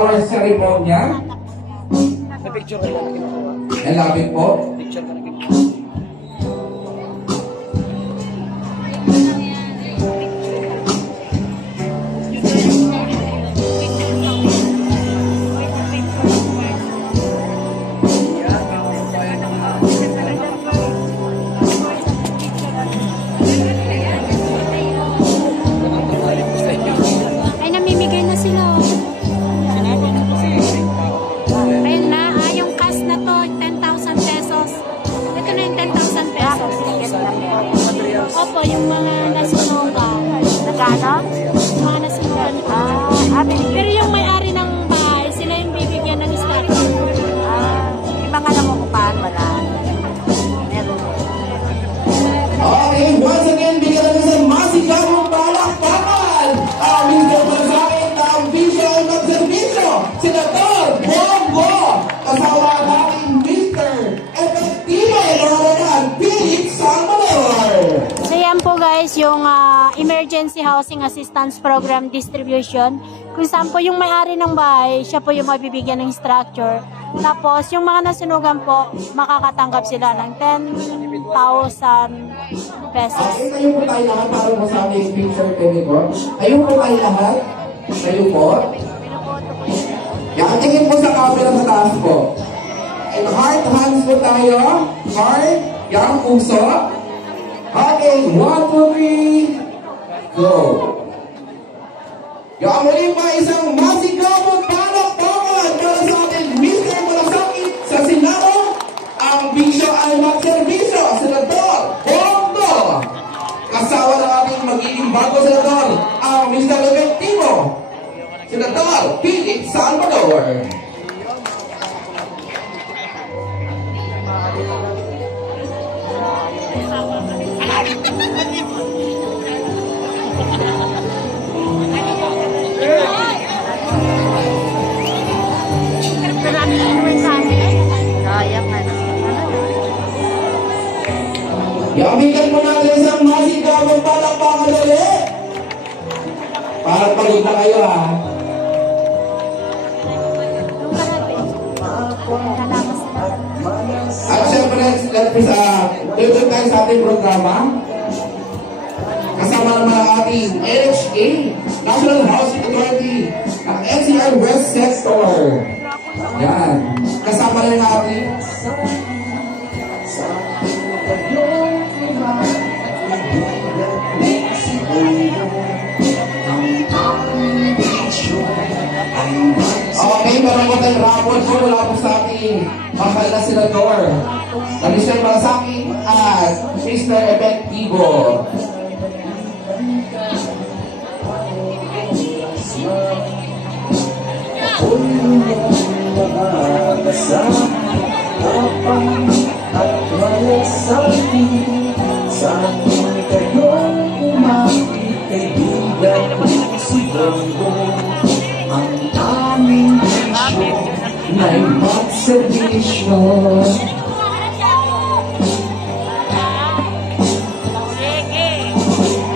Our ceremonia. Na-picture ko lang kinukuha. Nalapit po. Picture ko na kinukuha. Opo, yung mga nasunugan. Nagkano? Yung mga nasunugan. Pero yung may-ari ng bahay, sila yung bibigyan ng statue. Yung mga namukupahan, wala. Meron. Okay, once again, bigyan natin sa masigabong palakpakan ang Mr. Malasakit ng Visual at Servicio, Senator Bongo, kasama natin Mr. Efectivo, Loronan, Felix Salvador. So yan po guys, yung Emergency Housing Assistance Program Distribution. Kung saan po yung may-ari ng bahay, siya po yung mabibigyan ng structure. Tapos yung mga nasunugan po, makakatanggap sila ng 10,000 pesos. Okay, kayo po tayo lahat para mo sa aming picture ko. Kayo po tayo lahat. Kayo po. Yan, tingin po sa camera sa taas po. And heart hands po tayo. Heart, yan, puso. Okay, 1, 2, 3, go. Yan, muli pa isang masigabong palakpakan para sa ating Mr. Malasakit sa Senado, ang Visual at Servicio, Senador Bongo. Kasama ng ating magiging bago senador, ang Mr. Efectivo, Senador Felix Salvador. Yamigan mo natin isang masigabong palakpakan ulit. Para pagita kayo ha. At syempre, dito tayo sa ating programa. Kasama naman ang ating NHA, National Housing Authority, ang NCR West Sector. Yan. Kasama na yung ating okay, meron po tayong raport po mula po sa ating mahal na senador na Mr. Malasakit at Mr. Efectivo. Sa akin kayong umakikaibigan si Bongo, ang aming misyon na'y magservisyo.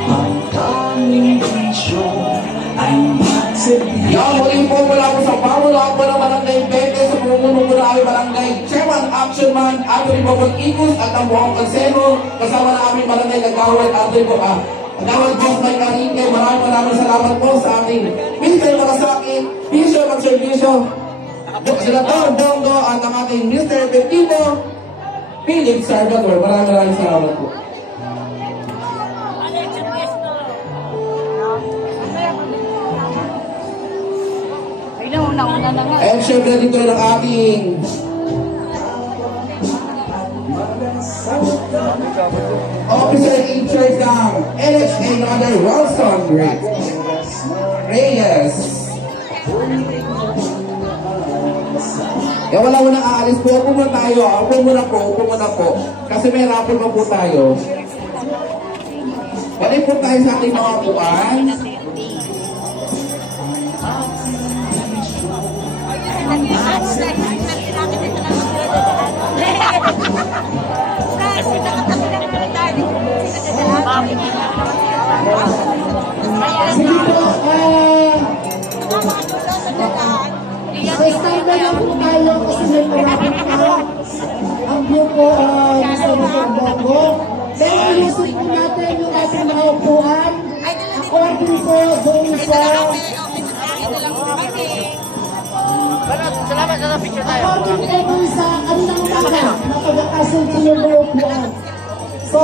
Ang aming misyon ay magservisyo. Yan, muli po mula po sa Pamula po ng Barangay Bete sa pumumunong po na aming Barangay Chairman, Action Man, Anthony Bobon Igus at ang buong konsero kasama na aming Barangay Nagawad, Anthony Bobon Nagawad Boss Mike Karinke. Maraming salamat po sa ating Mr. Malasakit, Visual at Servicio, Senator Bongo at ang ating Mr. Efectivo, Felix Salvador. Maraming salamat po. And syempre dito ng ating Officer in charge ng NHA Mother Wilson Reyes. Wala mo nang aalis po. Upo muna tayo. Upo muna po. Kasi may rapor pa po tayo. Balik po tayo sa ating mga upuan. Sige po, So, standby lang po tayo kasi may maraming pa ang grupo sa Bongo. Then, ilusot po natin yung ating mga upuan. According po doon sa... Salamat sa picture tayo. According po doon sa kanilang mga na pagkakasunod ng upuan. So...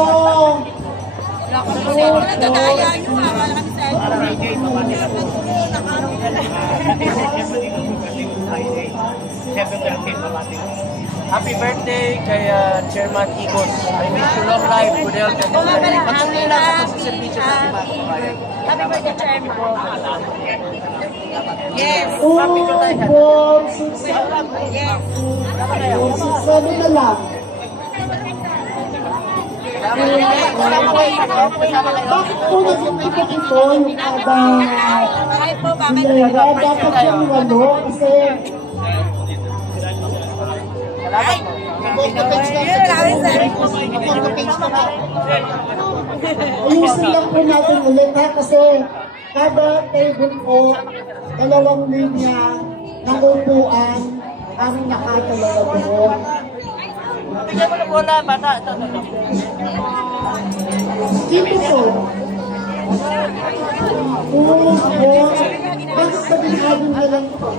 Happy birthday kay Chairman Igos. I wish you long life, good health, and prosperity. Patuloy lang sa pagsiservisyo sa ating mga kabayan. Happy birthday, Chairman. Yes. Happy birthday. Yes. Sabi na lang. Bakit po nagsitikot ito yung kada hilera? Dapat yung walo kasi ayusin lang po natin ulit ha kasi kada table po dalawang linya ng upuan ang nakatalaga doon. Bigyan mo na bola, bata. Ito. Dito po. Bakit ba binagin na lang po?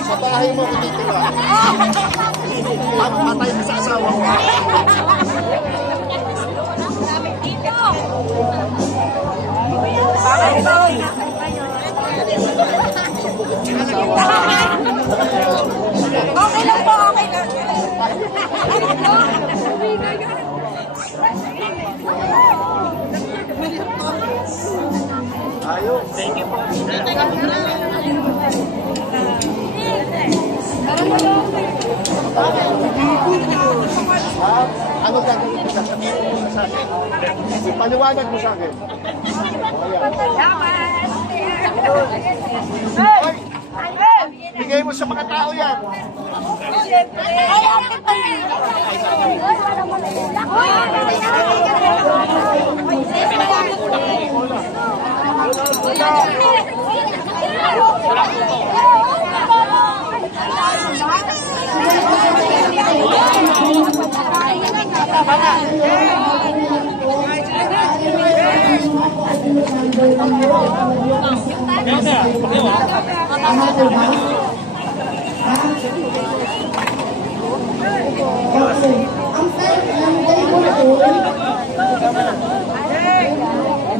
Sa bahay mo ko dito ba? At patay mo sa asawa mo. Okay lang po, okay lang. Ayun. Thank you po. Ano gagawin mo sa sabihin mo sa akin? Paliwanag mo sa akin. Bigay mo sa mga tao yan.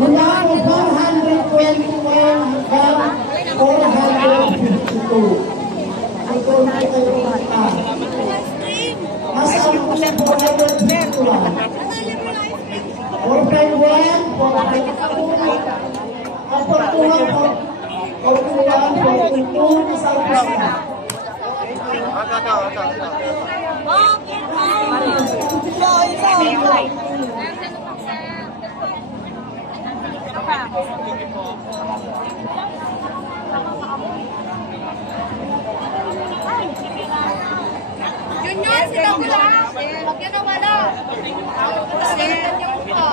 Mula 421 hanggang 452. Ito na kayo mata. Nasaan ko sa 451? 451, 452, nasaan ko sa Junior, sila ko lang. Huwag yan na wala. Salitan niyo po.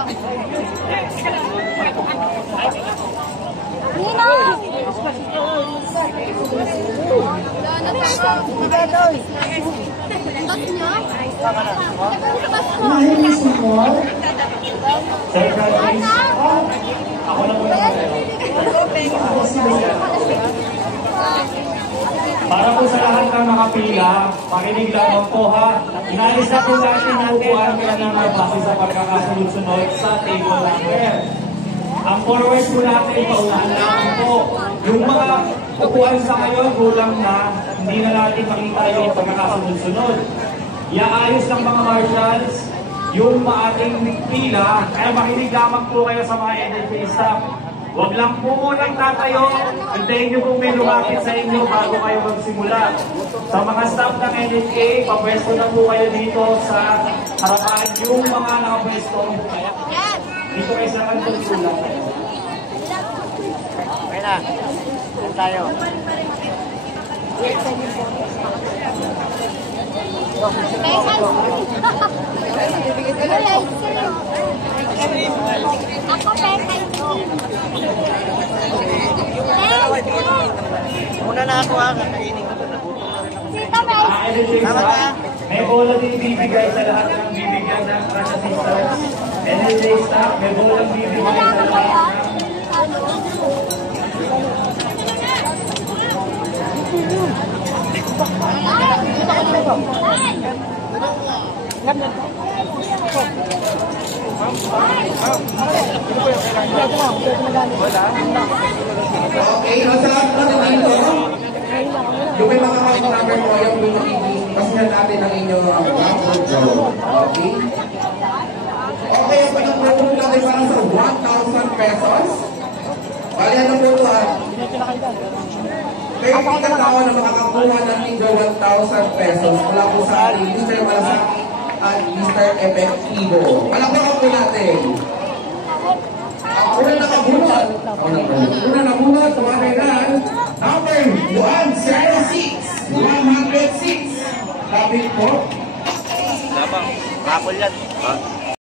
Ninong! Mahilis mo? Sir Francis, ako na muna para po sa lahat ng nakapila, makinig lamang po ha. Inalis na po natin ang upuan kaya naman base sa pagkakasunod-sunod sa table number. Ang forward po natin, paunahan natin po. Yung mga upuan sa ngayon, kulang na, hindi na natin makita yung pagkakasunod-sunod. Iaayos ng mga marshals yung ating pila, kaya makinig lamang po kayo sa mga NFA staff. Huwag lang po munang tatayo, hintayin nyo kung may lumapit sa inyo bago kayo magsimula. Sa mga staff ng NFA, papwesto na po kayo dito sa harapan yung mga nakapwesto. Dito kayo sa kanto sulang. Okay na. Doon tayo. Ako pekay. Muna na ako ha, kakainin ko na. Nagutom na rin ako. Sita may. May bola din bibigay sa lahat ng bibigyan ng Crush Assistance. NSA staff, may bola bibigay sa lahat ng Okay, nasa natin dito. Yung may mga account number mo, yung basihan natin ang inyong account job. Okay? Okay, ang pinag-promo natin para sa 1,000 pesos. Bali, ano po ito ha? May ilang tao na makakakuha ng tigdo 1,000 pesos mula po sa ating Mr. Malasaki at Mr. Efectivo. Palakpakan po natin. Ang una nakabunod, tumatayan, number 106, 106. Kapit po. Labang, kapol yan.